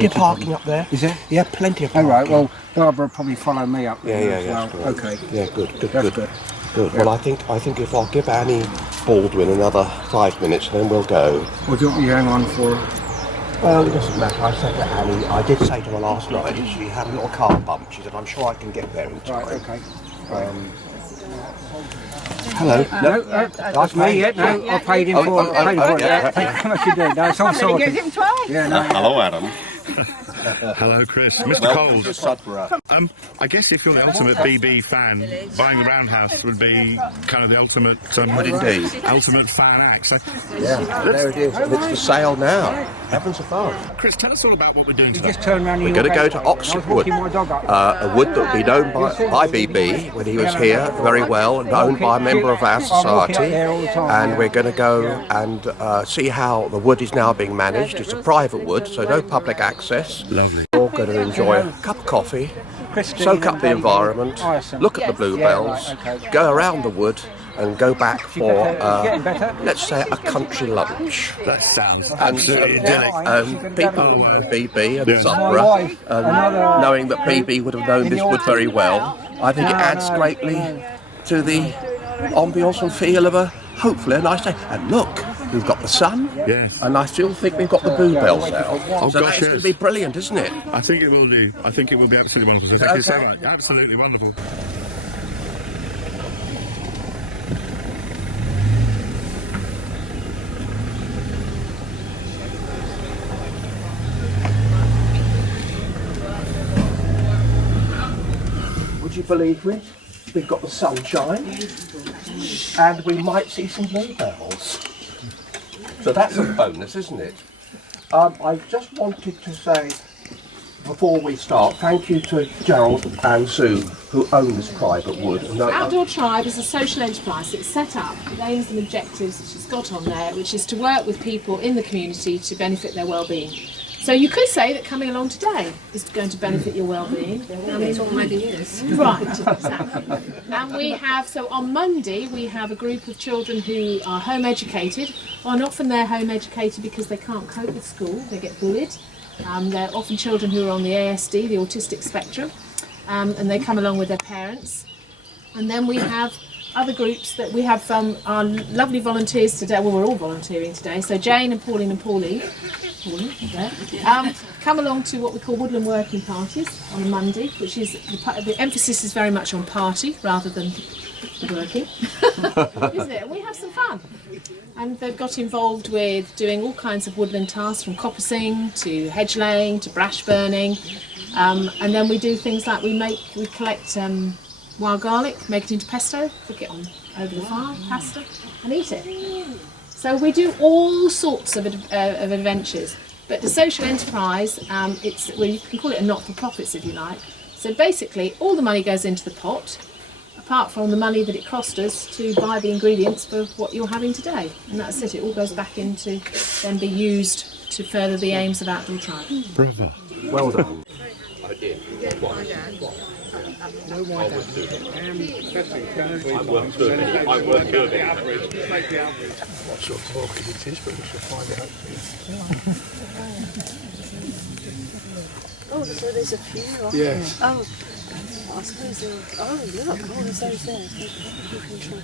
Plenty of parking up there. Is there? Yeah, plenty of parking. All right, well, Barbara will probably follow me up there Yeah, as well. Okay. Yeah, good. That's good. Good. Well, I think if I give Annie Baldwin another 5 minutes, then we'll go. What do you want me to hang on for? Well, it doesn't matter. I said to Annie, I did say to her last night, she had a little car bump. She said, I'm sure I can get there in time. Right, okay. Hello. No, that's me yet. No, I paid him for it. Yeah. Thank you very much indeed. No, it's all sorted. Yeah, no. Hello, Adam. Hello, Chris. Mr. Coles. I guess if you're the ultimate BB fan, buying the Roundhouse would be kind of the ultimate ultimate fan act. So, Yeah, there it is. And it's for sale now. Heavens above. Chris, tell us all about what we're doing today. Just turn around. We're going to go to Oxlip wood, a wood that would be known by BB when he was here very well, known by a member of our society. And we're going to go and see how the wood is now being managed. It's a private wood, so no public access. Lovely. We're all going to enjoy a cup of coffee, soak up the environment, look at the bluebells, go around the wood and go back for, let's say, a country lunch. That sounds absolutely idyllic. And people know BB and Supra, knowing that BB would have known this wood very well, I think it adds greatly to the ambience and feel of hopefully a nice day. And look, we've got the sun, yes, and I still think we've got the bluebells out. Oh, so gosh, that's going to be brilliant, isn't it? I think it will do. I think it will be absolutely wonderful. So thank you so much. Absolutely wonderful. Would you believe me? We've got the sunshine, and we might see some bluebells. So that's a bonus, isn't it? I just wanted to say, before we start, thank you to Gerald and Sue, who own this private wood. Outdoor Tribe is a social enterprise that's set up with aims and objectives that she's got on there, which is to work with people in the community to benefit their well-being. So you could say that coming along today is going to benefit your well-being. It already is. Right, exactly. And we have, so on Monday, we have a group of children who are home educated, and often they're home educated because they can't cope with school, they get bullied. They're often children who are on the ASD, the autistic spectrum, and they come along with their parents. And then we have other groups that we have our lovely volunteers today. Well, we're all volunteering today. So Jane and Pauline there, come along to what we call woodland working parties on a Monday, which is the emphasis is very much on party rather than working, isn't it? And we have some fun. And they've got involved with doing all kinds of woodland tasks, from coppicing to hedge laying to brash burning, and then we do things like we collect wild garlic, make it into pesto, cook it on over the fire, pasta, and eat it. So we do all sorts of adventures. But the social enterprise, you can call it a not-for-profits if you like. So basically, all the money goes into the pot, apart from the money that it cost us to buy the ingredients for what you're having today. And that's it. It all goes back into then be used to further the aims of Outdoor Tribe. Bravo. Well done. No, why not? What sort of orchid it is, but we shall find out. Oh, so there's a few. Yes. Oh, I suppose there are. Oh, look, all of those there. You can try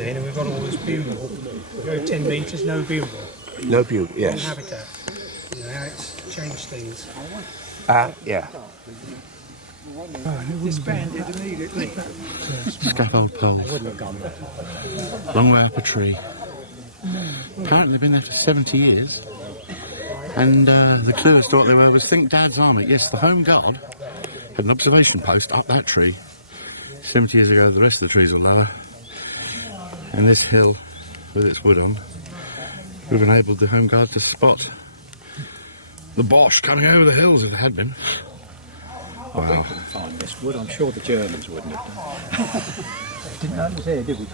And we've got all this bugle. We go 10 metres, no bugle. No bugle, yes. Habitat. You know how it's changed things. Yeah. Disbanded immediately. Scaffold poles. Long way up a tree. Apparently they've been there for 70 years. And the clueless thought they were was Think Dad's Army. Yes, the Home Guard had an observation post up that tree. 70 years ago, the rest of the trees were lower. And this hill, with its wood on, we've enabled the Home Guard to spot the Bosch coming over the hills if it had been. Wow. Find this wood. I'm sure the Germans wouldn't have done. Didn't understand, did we?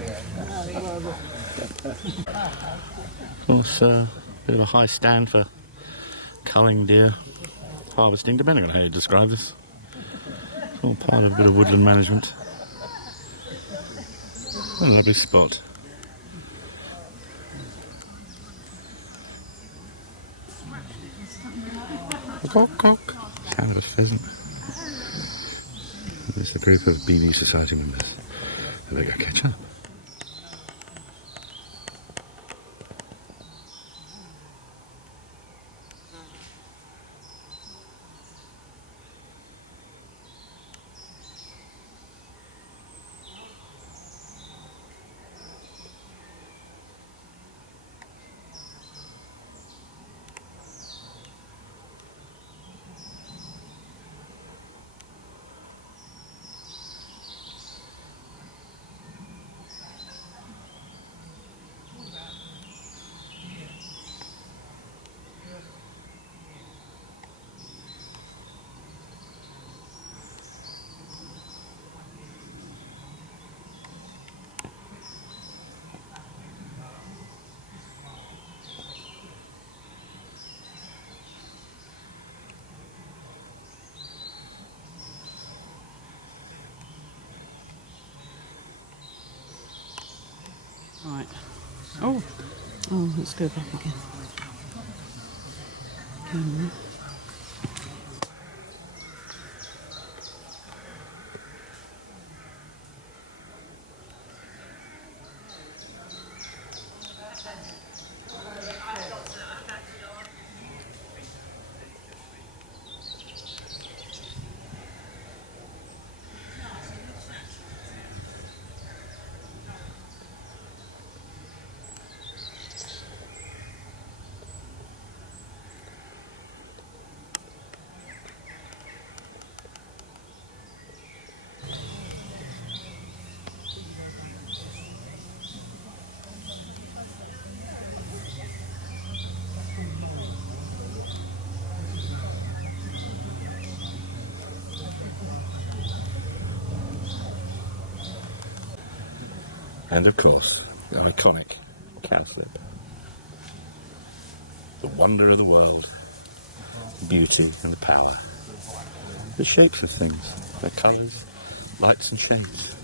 Also, a bit of a high stand for culling deer, harvesting, depending on how you describe this. It's all part of a bit of woodland management. What a lovely spot. Cock, cock. Sound of a pheasant. There's a group of BB Society members. They better go catch up. Right. Oh, let's go back again. Camera. And of course, the iconic cowslip. The wonder of the world, the beauty and the power, the shapes of things, their colours, lights and shades.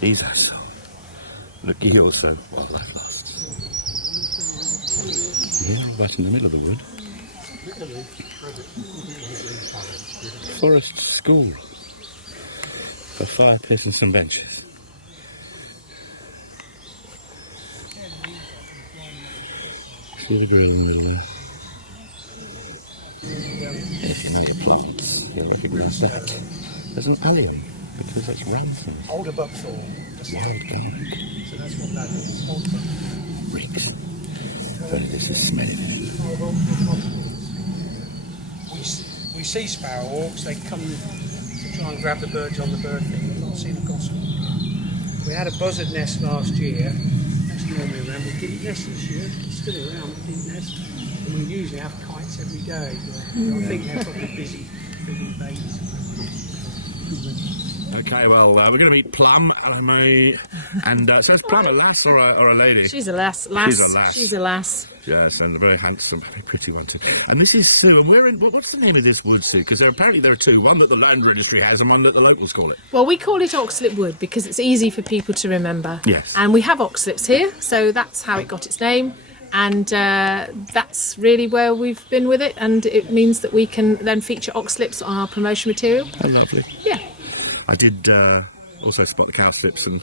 These are so. Look, you also wildlife lasts. Yeah, right in the middle of the wood. Forest school. A fire pit and some benches. Little girl in the middle there. There's the many plants. You'll recognise that. There's an alleyway, because that's ransoms. Older buckthorn. Wild garlic. So that's what that is. Old buckthorn. Reeks. Only this is smelling. We see sparrowhawks. They come to try and grab the birds on the bird thing. We've not seen a goshawk. We had a buzzard nest last year. That's normally around. We didn't nest this year. It's still around. We didn't nest. And we usually have kites every day. But I think they're probably busy feeding babies. Okay, well, we're going to meet Plum, and so is Plum a lass or a lady? She's a lass. She's a lass. She's a lass. Yes, and a very handsome, very pretty one too. And this is Sue, and we're in, what's the name of this wood, Sue? Because apparently there are two, one that the land registry has and one that the locals call it. Well, we call it Oxlip wood because it's easy for people to remember. Yes. And we have oxlips here, so that's how it got its name. And that's really where we've been with it, and it means that we can then feature oxlips on our promotion material. Oh, lovely. Yeah. I did also spot the cowslips and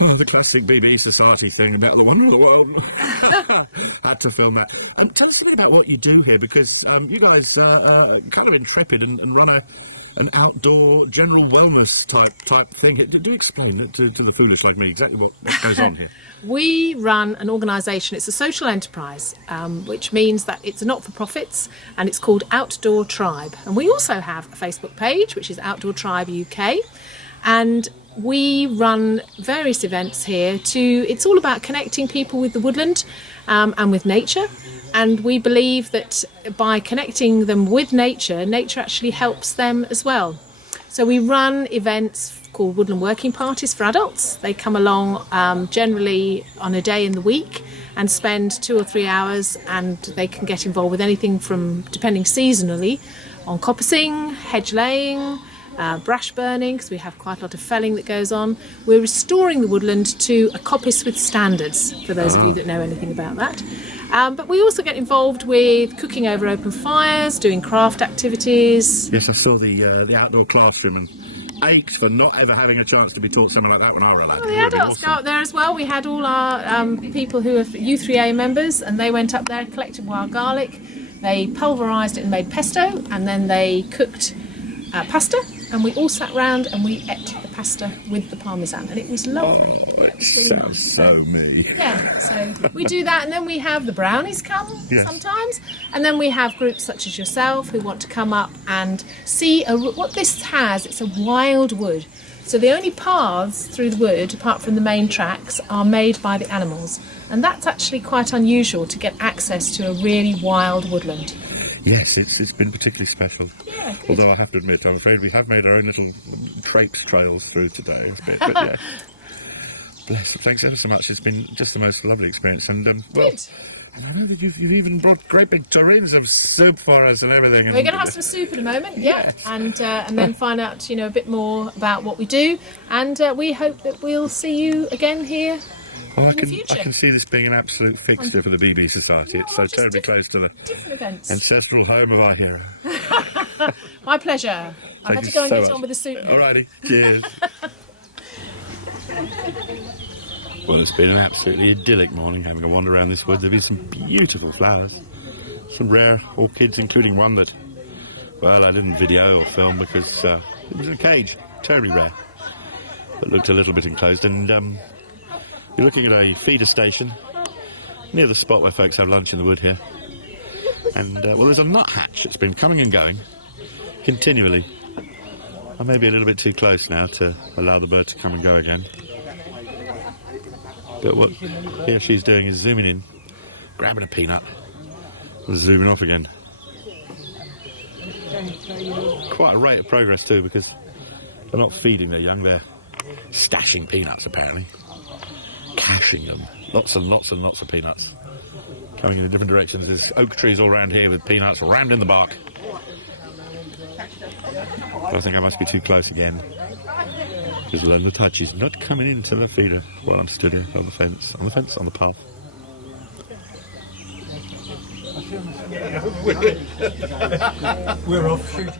the classic BB Society thing about the wonder of the world. Had to film that. Tell us something about what you do here, because you guys are kind of intrepid and run an outdoor general wellness type thing. Do explain to the foolish like me exactly what goes on here. We run an organisation, it's a social enterprise, which means that it's a not-for-profits, and it's called Outdoor Tribe. And we also have a Facebook page, which is Outdoor Tribe UK, and we run various events here it's all about connecting people with the woodland and with nature. And we believe that by connecting them with nature, nature actually helps them as well. So we run events called woodland working parties for adults. They come along generally on a day in the week and spend 2 or 3 hours, and they can get involved with anything from, depending seasonally, on coppicing, hedge laying, brash burning, because we have quite a lot of felling that goes on. We're restoring the woodland to a coppice with standards, for those of you that know anything about that. But we also get involved with cooking over open fires, doing craft activities. Yes, I saw the outdoor classroom and ached for not ever having a chance to be taught something like that when I was a lad. Well, the adults go up there as well. We had all our people who are U3A members, and they went up there and collected wild garlic. They pulverised it and made pesto, and then they cooked pasta, and we all sat round and we ate the pasta with the parmesan, and it was lovely. Oh, it sounds so me. Yeah, so we do that, and then we have the brownies come sometimes, and then we have groups such as yourself who want to come up and see what this has. It's a wild wood, so the only paths through the wood, apart from the main tracks, are made by the animals, and that's actually quite unusual to get access to a really wild woodland. Yes, it's been particularly special. Yeah, good. Although I have to admit, I'm afraid we have made our own little traipse trails through today. But yeah. Bless you. Thanks ever so much. It's been just the most lovely experience. And Good. I know that you've even brought great big tureens of soup for us and everything. We're going to have some soup in a moment, Yes. and then find out, a bit more about what we do, and we hope that we'll see you again here Well, in the future. I can see this being an absolute fixture for the BB Society. It's so just terribly close to the different events. ancestral home of our hero. My pleasure. I've had to go and get on with the soup. Alrighty, cheers. Well, it's been an absolutely idyllic morning having a wander around this wood. There have been some beautiful flowers, some rare orchids, including one that, well, I didn't video or film because it was in a cage, terribly rare, but looked a little bit enclosed. And you're looking at a feeder station near the spot where folks have lunch in the wood here. And, well, there's a nuthatch that's been coming and going continually. I may be a little bit too close now to allow the bird to come and go again. But what here she's doing is zooming in, grabbing a peanut, and zooming off again. Quite a rate of progress too, because they're not feeding their young, they're stashing peanuts apparently. Caching them. Lots and lots and lots of peanuts. Coming in different directions. There's oak trees all around here with peanuts rammed in the bark. But I think I must be too close again. Because the touch is not coming into the feeder while I'm stood here on the fence, on the path. We're off shooting.